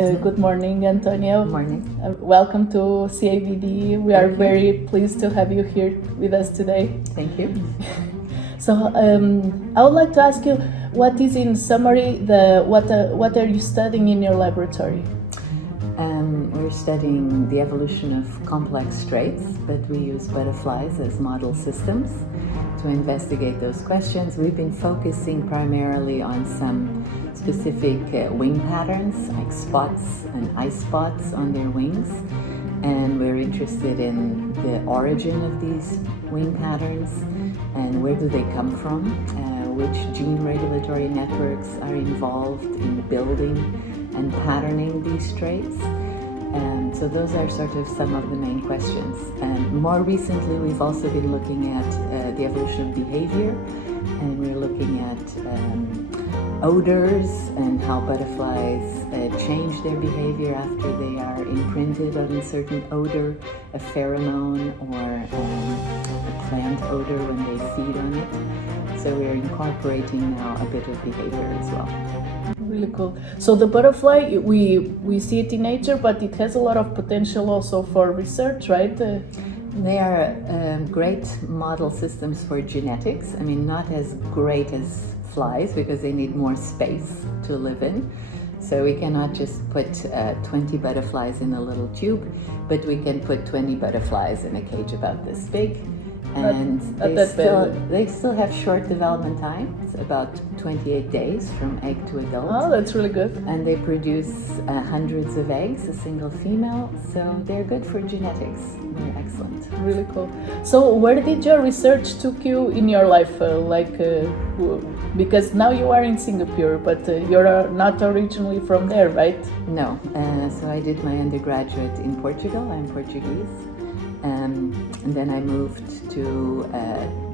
Good morning, Antonia. Good morning. Welcome to CAVD. We are very pleased to have you here with us today. Thank you. So I would like to ask you, what is in summary what are you studying in your laboratory? We're studying the evolution of complex traits, but we use butterflies as model systems to investigate those questions. We've been focusing primarily on some specific wing patterns, like spots and eye spots on their wings. And we're interested in the origin of these wing patterns and where do they come from, which gene regulatory networks are involved in building and patterning these traits. So those are sort of some of the main questions. And more recently, we've also been looking at the evolution of behavior, and we're looking at odors and how butterflies change their behavior after they are imprinted on a certain odor, a pheromone or a plant odor when they feed on it. So we're incorporating now a bit of behavior as well. Really cool. So the butterfly, we see it in nature, but it has a lot of potential also for research, right? They are great model systems for genetics. I mean, not as great as flies because they need more space to live in. So we cannot just put 20 butterflies in a little tube, but we can put 20 butterflies in a cage about this big. And they still have short development time. It's about 28 days from egg to adult. Oh, that's really good. And they produce hundreds of eggs, a single female, so they're good for genetics. They're excellent. Really cool. So where did your research took you in your life? Because now you are in Singapore, but you're not originally from there, right? No. So I did my undergraduate in Portugal. I'm Portuguese. And then I moved to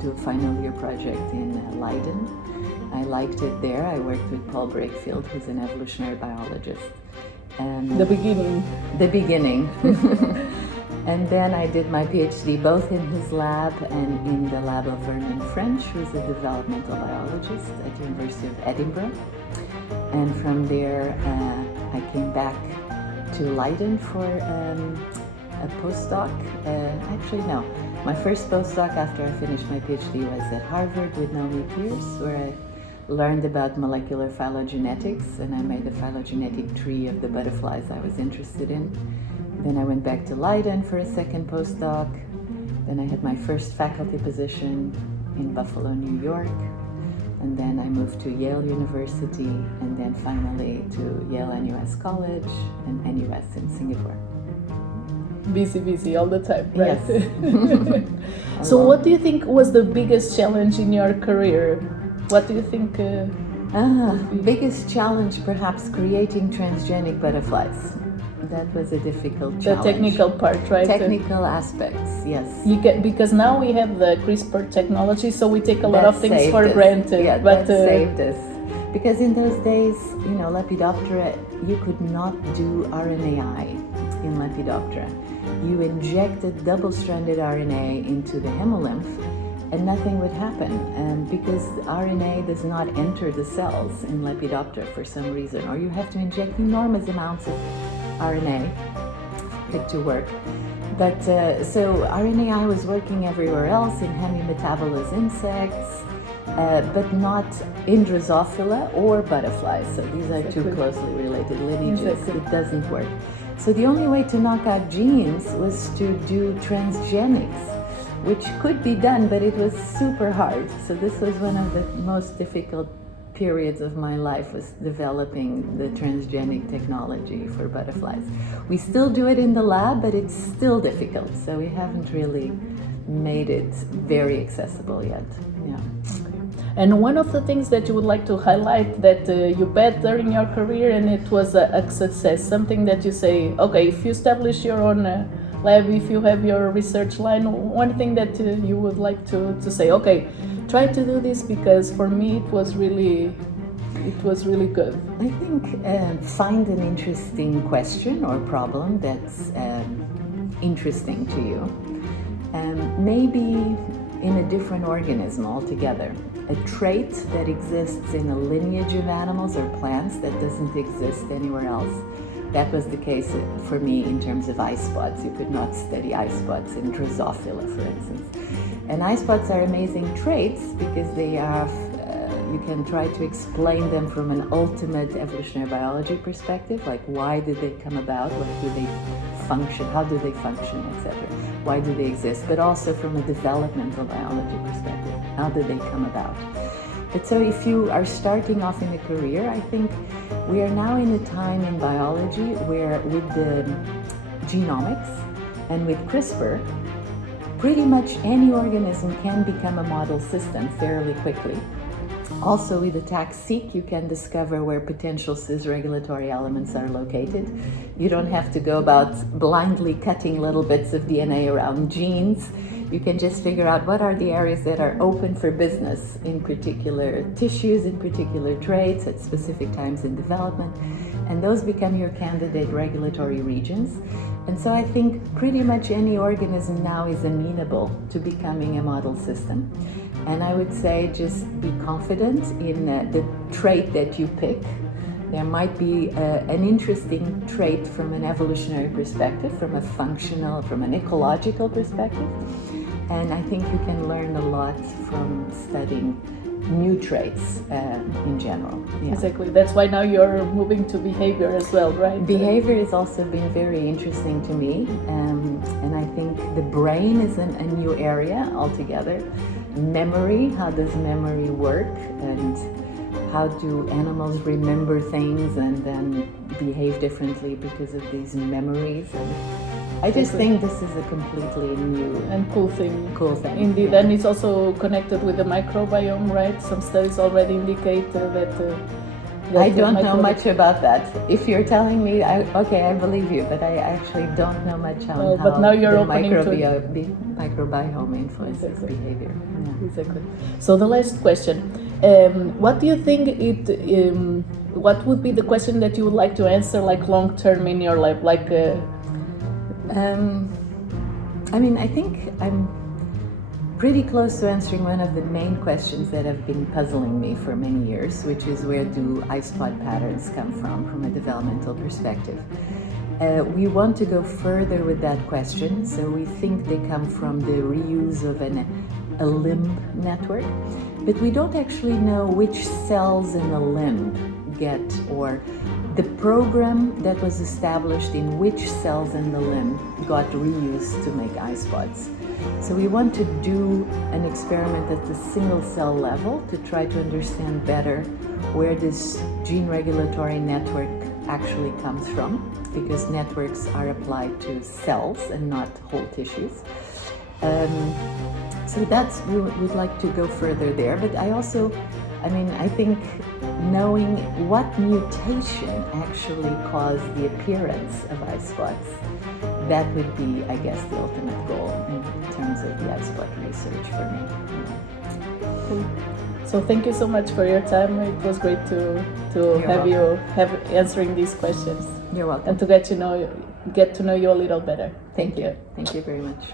do a final year project in Leiden. I liked it there. I worked with Paul Brakefield, who's an evolutionary biologist. And the beginning. The beginning. And then I did my PhD both in his lab and in the lab of Vernon French, who's a developmental biologist at the University of Edinburgh. And from there, I came back to Leiden for a postdoc. Actually, no. My first postdoc after I finished my PhD was at Harvard with Naomi Pierce, where I learned about molecular phylogenetics, and I made a phylogenetic tree of the butterflies I was interested in. Then I went back to Leiden for a second postdoc. Then I had my first faculty position in Buffalo, New York. And then I moved to Yale University, and then finally to Yale NUS College and NUS in Singapore. Busy all the time, right? Yes. So what do you think was the biggest challenge in your career? What do you think? Biggest challenge, perhaps creating transgenic butterflies. That was a difficult challenge. The technical part, right? Technical aspects, yes. Because now we have the CRISPR technology, so we take a lot of things for granted. Yeah, but that saved us. Because in those days, Lepidoptera, you could not do RNAi in Lepidoptera. You injected double-stranded RNA into the hemolymph and nothing would happen because RNA does not enter the cells in Lepidoptera for some reason, or you have to inject enormous amounts of RNA for it to work. But so RNAi was working everywhere else in hemimetabolous insects, but not in Drosophila or butterflies. So these are two closely related lineages. It doesn't work. So the only way to knock out genes was to do transgenics, which could be done, but it was super hard. So this was one of the most difficult periods of my life, was developing the transgenic technology for butterflies. We still do it in the lab, but it's still difficult. So we haven't really made it very accessible yet. Yeah. And one of the things that you would like to highlight that you bet during your career and it was a success, something that you say, okay, if you establish your own lab, if you have your research line, one thing that you would like to say, okay, try to do this because for me it was really good. I think find an interesting question or problem that's interesting to you, maybe in a different organism altogether. a trait that exists in a lineage of animals or plants that doesn't exist anywhere else. That was the case for me in terms of eye spots. You could not study eye spots in Drosophila, for instance. And eye spots are amazing traits because they have, you can try to explain them from an ultimate evolutionary biology perspective, like why did they come about, what do they function, how do they function, etc. Why do they exist? But also from a developmental biology perspective, how did they come about? But so if you are starting off in a career, I think we are now in a time in biology where with the genomics and with CRISPR, pretty much any organism can become a model system fairly quickly. Also with the TAC-seq, you can discover where potential cis-regulatory elements are located. You don't have to go about blindly cutting little bits of DNA around genes. You can just figure out what are the areas that are open for business in particular tissues, in particular traits at specific times in development, and those become your candidate regulatory regions. And so I think pretty much any organism now is amenable to becoming a model system. And I would say just be confident in the trait that you pick. There might be an interesting trait from an evolutionary perspective, from a functional, from an ecological perspective. And I think you can learn a lot from studying new traits in general. Yeah. Exactly. That's why now you're moving to behavior as well, right? Behavior has also been very interesting to me. And I think the brain is a new area altogether. Memory, how does memory work? And how do animals remember things and then behave differently because of these memories? And I just think this is a completely new and cool thing. Yeah. Indeed, and it's also connected with the microbiome, right? Some studies already indicate that I don't know much about that. If you're telling me, okay, I believe you, but I actually don't know much on how but now you're the opening microbiome influences behavior. Yeah. Exactly. So the last question, what do you think what would be the question that you would like to answer like long term in your life? Like, I mean, I think I'm pretty close to answering one of the main questions that have been puzzling me for many years, which is where do eye spot patterns come from a developmental perspective. We want to go further with that question, so we think they come from the reuse of a limb network, but we don't actually know which cells in a limb get, or the program that was established in which cells in the limb got reused to make eye spots. So we want to do an experiment at the single cell level to try to understand better where this gene regulatory network actually comes from, because networks are applied to cells and not whole tissues. So we would like to go further there, but I think knowing what mutation actually caused the appearance of eye spots, that would be, I guess, the ultimate goal in terms of the eye spot research for me. Cool. So thank you so much for your time. It was great to have you answering these questions. You're welcome. And to get to know you a little better. Thank you. Thank you very much.